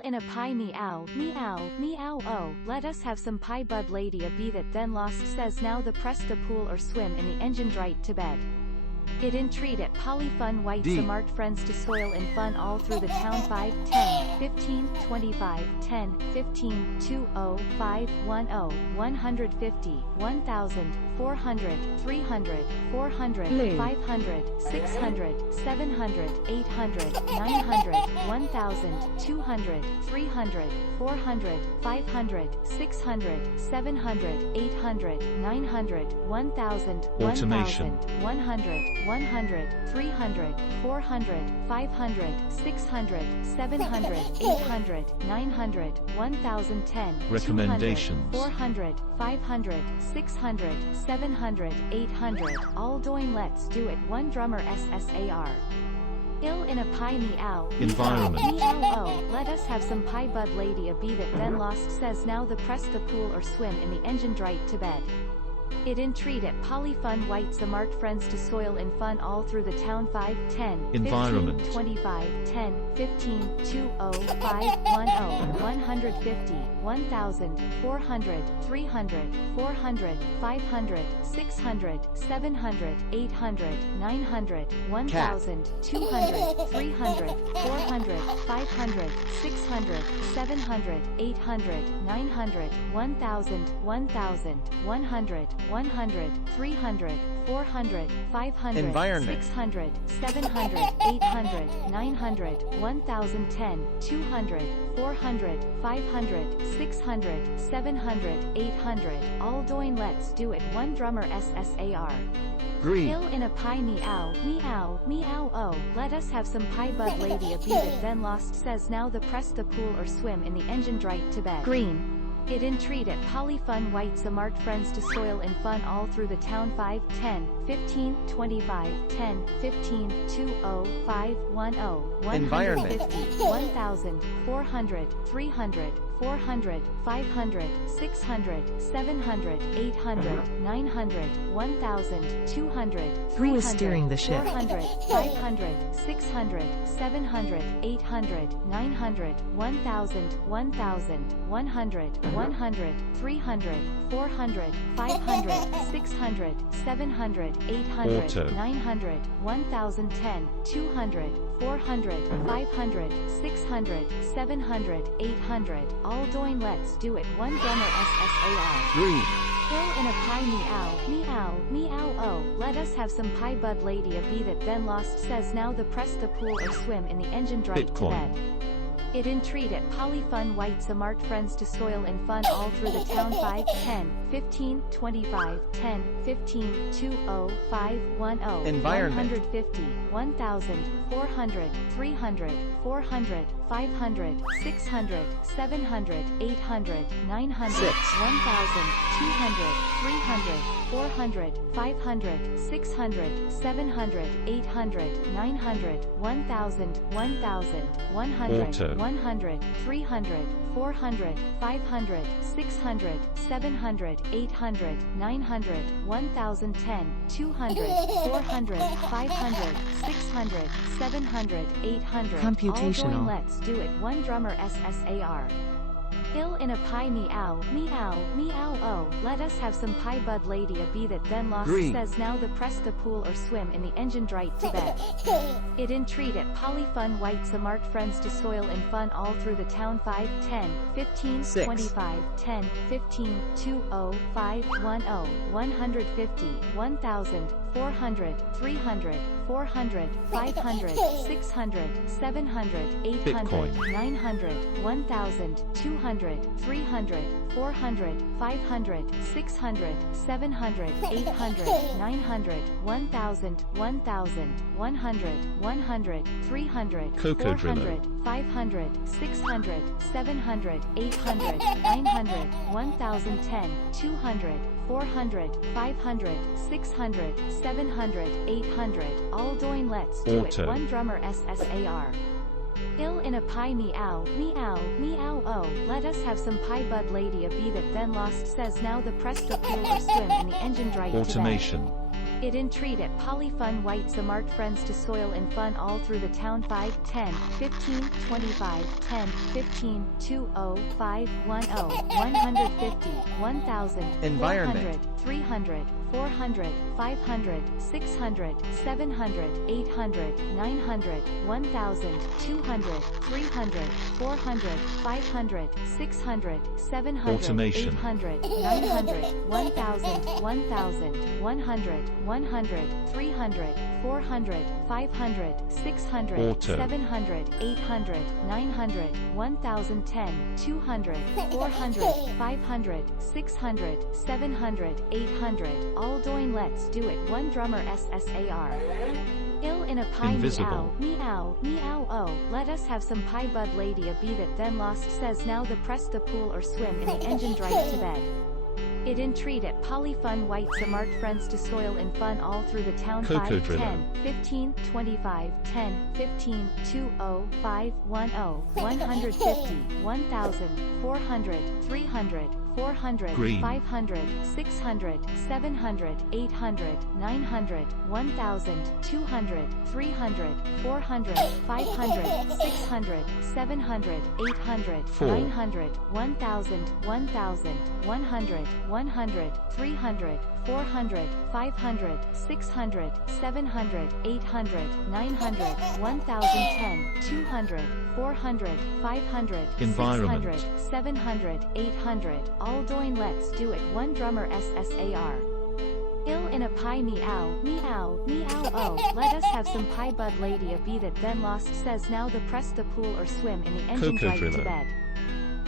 in a pie meow, meow, meow oh, let us have some pie bud lady a bee that then lost says now the press the pool or swim in the engine right to bed. It in treat at poly fun white smart friends to soil in fun all through the town 5, 10, 15, 25, 10, 15, 20, 5, 10, 150, 1000, 400, 300, 400, 500, 600, 700, 800, 900, 1000, 200, 300, 400, 500, 600, 700, 800, 900, 1000, 1000, 100, 100, 300, 400, 500, 600, 700, 800, 900, 1010, Recommendations. 400, 500, 600, 700, 800, all doing let's do it one drummer SSAR. Ill in a pie meow, Environment. meow oh, let us have some pie bud lady a bee that then lost says now the press the pool or swim in the engine right to bed. It in treat at poly fun white smart friends to soil in fun all through the town 5, 10, 15, Environment. 25, 10, 15, 20, 5, 10, 150, 1000, 400, 300, 400, 500, 600, 700, 800, 900, 1000, 200, 300, 400, 500, 600, 700, 800, 900, 1000, 1000, 100, 100, 300, 400, 500, Environment. 600, 700, 800, 900, 1010, 200, 400, 500, 600, 700, 800, all doing let's do it one drummer SSAR. Green. Ill in a pie meow, meow, meow oh, let us have some pie bud lady a bee that then lost says now the press the pool or swim in the engine right to bed. Green. It in treat at poly fun white smart friends to soil in fun all through the town 5, 10, 15, 25, 10, 15, 20, 5, 10, 150, 1000, 400, 300, 400, 500, 600, 700, 800, 900, 1000, 200, Who is steering the ship? 400, 500, 600, 700, 800, 900, 1000, 1000, 100, 100, 300, 400, 500, 600, 700, 800, Auto. 900, 1010, 200, 400, 500, 600, 700, 800, all doing let's do it one drummer SSAR. Green. Ill in a pie meow, meow, meow oh, let us have some pie bud lady a bee that then lost says now the press the pool or swim in the engine right to Bitcoin. bed. It in treat at poly fun white smart friends to soil in fun all through the town 5, 10, 15, 25, 10, 15, 20, 5, 10, Environment. 150, 1000, 400, 300, 400, 500, 600, 700, 800, 900, 6. 1000, 200, 300, 400, 500, 600, 700, 800, 900, 1000, 1000, 100, Auto. 100, 300, 400, 500, 600, 700, 800, 900, 1010, 200, 400, 500, 600, 700, 800, all Computational. going let's do it one drummer SSAR. Ill in a pie meow, meow, meow oh, let us have some pie bud lady a bee that then lost Green. says now the press the pool or swim in the engine right to bed. It in treat at poly fun white smart friends to soil in fun all through the town 5, 10, 15, 6. 25, 10, 15, 20, 5, 10, 150, 1000, 400, 300, 400, 500, 600, 700, 800, Bitcoin. 900, 1000, 200, 300, 400, 500, 600, 700, 800, 900, 1000, 1000, 100, 100, 300, Coco 400, 500, 600, 700, 800, 900, 1010, 200, 400, 500, 600, 700, 800, all doing let's do it Auto. one drummer SSAR. Ill in a pie meow, meow, meow oh, let us have some pie bud lady a bee that then lost says now the press the pool or swim in the engine right to bed. Automation. It entreat at polyfun white zamart friends to soil and fun all through the town 5, 10, 15, 25, 10, 15, 20, 5, 10, 150, 1000, Environment. 300, 400, 500, 600, 700, 800, 900, 1000, 200, 300, 400, 500, 600, 700, Automation. 800, 900, 1000, 1000, 100, 100, 300, 400, 500, 600, Auto. 700, 800, 900, 1010, 200, 400, 500, 600, 700, 800, all doing let's do it one drummer SSAR. Ill in a pie Invisible. meow, meow oh, let us have some pie bud lady a bee that then lost says now the press the pool or swim in the engine drive to bed. It entreat at polyfun white zamart friends to soil and fun all through the town 5, Cocodrillo. 10, 15, 25, 10, 15, 20, 5, 10, 150, 1000, 400, 300, 400, Green. 500, 600, 700, 800, 900, 1000, 200, 300, 400, 500, 600, 700, 800, 4. 900, 1000, 1000, 100, 100, 300, 400, 500, 600, 700, 800, 900, 1010, 200, 400, 500, Environment. 600, 700, 800, all doing let's do it one drummer SSAR. Ill in a pie meow, meow, meow oh, let us have some pie bud lady a bee that then lost says now the press the pool or swim in the engine drive to Cocodrillo. bed.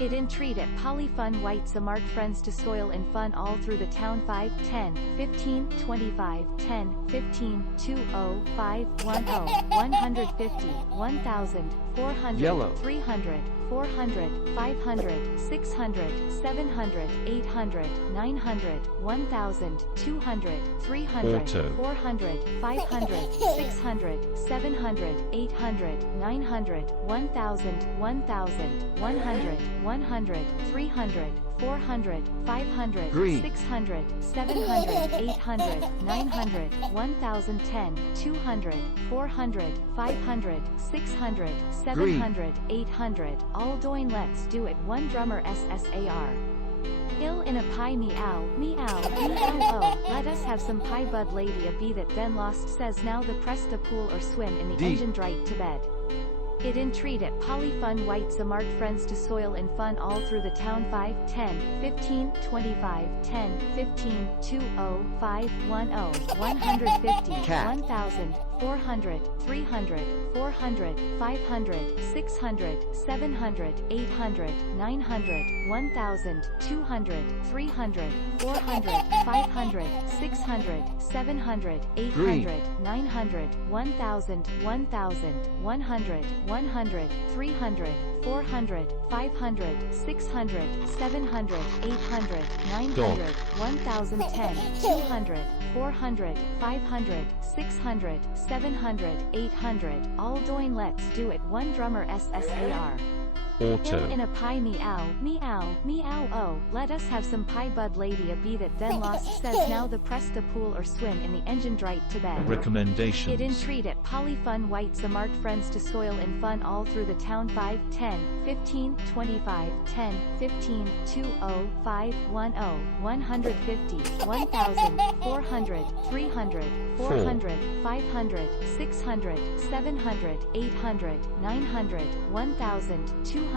It entreat at polyfun white zamart friends to soil and fun all through the town 5, 10, 15, 25, 10, 15, 20, 5, 10, 150, 1000, 400, Yellow. 300, 400, 500, 600, 700, 800, 900, 1000, 200, 300, Auto. 400, 500, 600, 700, 800, 900, 1000, 1000, 100, 100, 300, 400, 500, Green. 600, 700, 800, 900, 1010, 200, 400, 500, 600, 700, 800, all doing let's do it one drummer SSAR. Ill in a pie meow, meow, meow oh, let us have some pie bud lady a bee that then lost says now the press the pool or swim in the D. engine drive to bed. It entreat at polyfun white zamart friends to soil and fun all through the town 5, 10, 15, 25, 10, 15, 20, 5, 10, 150, Cat. 1000, 400, 300, 400, 500, 600, 700, 800, 900, 1000, 200, 300, 400, 500, 600, 700, 800, Green. 900, 1000, 1000, 100, 100, 300, 400, 500, 600, 700, 800, 900, 1010, 200, 400, 500, 600, 700, 800, all doing let's do it one drummer SSAR. Auto. Ill in a pie meow, meow, meow oh, let us have some pie bud lady a bee that then lost says now the press the pool or swim in the engine drive to bed. It Recommendations. entreat at polyfun white zamart friends to soil and fun all through the town 5, 10, 15, 25, 10, 15, 20, 5, 10, 150, 1000, 400, 300, 400, 500, 600, 700, 800, 900, 1000, 200,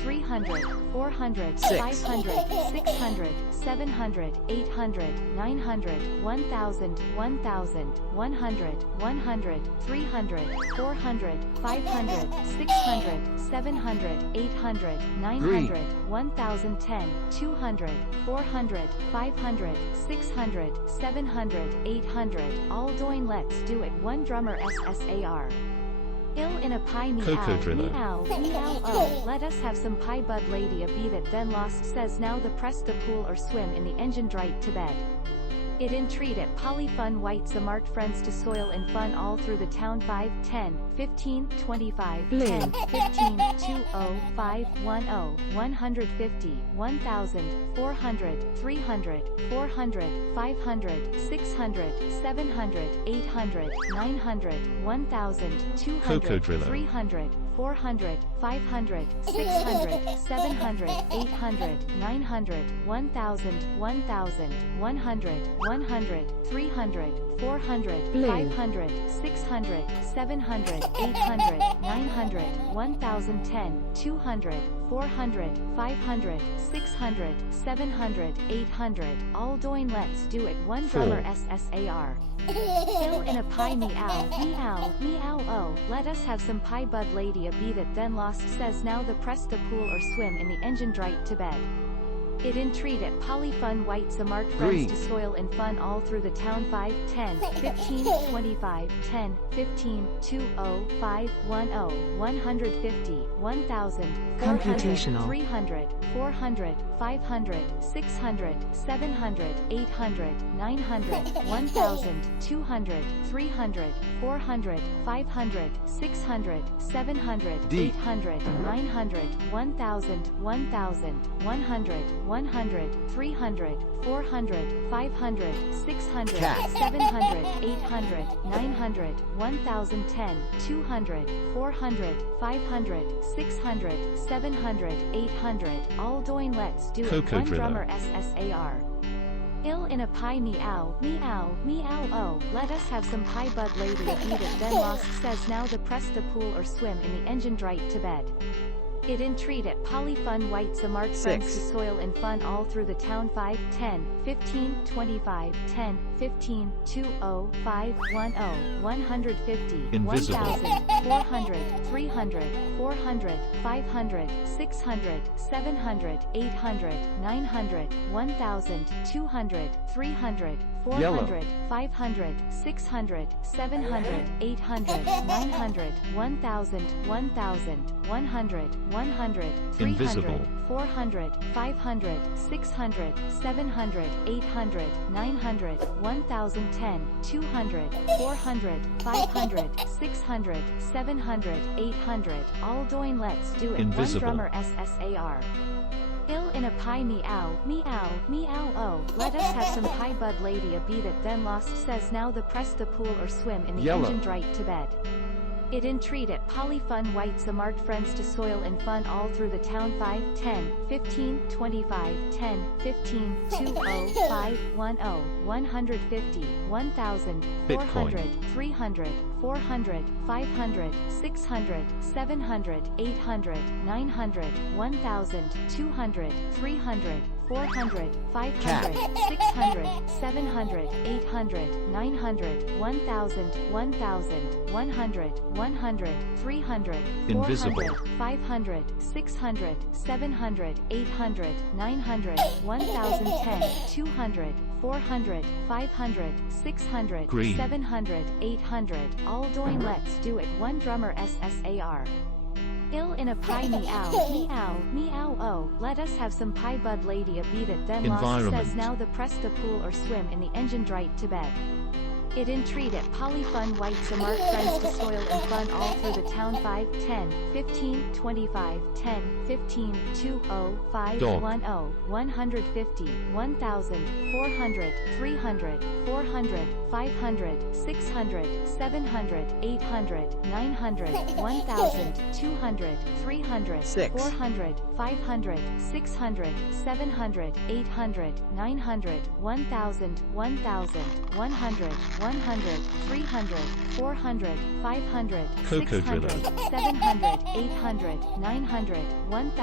300, 400, 500, 600, 700, 800, 900, 1000, 1000, 100, 100, 300, 400, 500, 600, 700, 800, 900, 1010, 200, 400, 500, 600, 700, 800, all doing let's do it one drummer SSAR. Ill in a pie meow, Cocodrillo. meow, meow oh, let us have some pie bud lady a bee that then lost says now the press the pool or swim in the engine drive to bed. It in treat at polyfun white smart friends to soil and fun all through the town 5, 10, 15, 25, 10, 15, 20, 5, 10, 150, 1000, 400, 300, 400, 500, 600, 700, 800, 900, 1000, 200, 300, 400, 500, 600, 700, 800, 900, 1000, 1000, 100, 100, 300, 400, 500, 600, 700, 800, 900, 1010, 200, 400, 500, 600, 700, 800, all doing let's do it one drummer SSAR. Ill in a pie meow, meow, meow oh, let us have some pie bud lady a bee that then lost says now the press the pool or swim in the engine right to bed. It in treat at polyfun white smart friends to soil and fun all through the town 5, 10, 15, 25, 10, 15, 20, 5, 10, 150, 1000, 400, 300, 400, 500, 600, 700, 800, 900, 1000, 200, 300, 400, 500, 600, 700, 800, 900, 1000, 1000, 100, 100, 300, 400, 500, 600, 700, 800, 900, 1010, 200, 400, 500, 600, 700, 800, all doing let's do it one drummer SSAR. Ill in a pie meow, meow, meow oh, let us have some pie bud lady a bee that then lost says now the press the pool or swim in the engine right to bed. It in treat at polyfun white smart friends to soil and fun all through the town 5, 10, 15, 25, 10, 15, 20, 5, 10, 150, 1000, 400, 300, 400, 500, 600, 700, 800, 900, 1000, 200, 300, 400, 500, 600, 700, 800, 900, 1000, 1000, 100, 100, 300, 400, 500, 600, 700, 800, 900, 1010, 200, 400, 500, 600, 700, 800, all doing let's do it one drummer SSAR. Ill in a pie meow, meow, meow oh, let us have some pie bud lady a bee that then lost says now the press the pool or swim in the engine right to bed. It in treat at polyfun white smart friends to soil and fun all through the town 5, 10, 15, 25, 10, 15, 20, 5, 10, 150, 1000, 400, 300, 400, 500, 600, 700, 800, 900, 1000, 200, 300, 400, 500, 600, 700, 800, 900, 1000, 1000, 100, 100, 300, 400, 500, 600, 700, 800, 900, 1010, 200, 400, 500, 600, 700, 800, all doing let's do it one drummer SSAR. Ill in a pie meow, meow, meow oh, let us have some pie bud lady a bee that then lost says now the press the pool or swim in the engine right to bed. It in treat at polyfun white smart friends to soil and fun all through the town 5, 10, 15, 25, 10, 15, 20, 5, 10, 150, 1000, 400, 300, 400, 500, 600, 700, 800, 900, 1000, 200, 300, 400, 500, 600, 700, 800, 900, 1000, 1000, 100, 100, 300, 400, 500, 600, 700, 800, 900, 1000,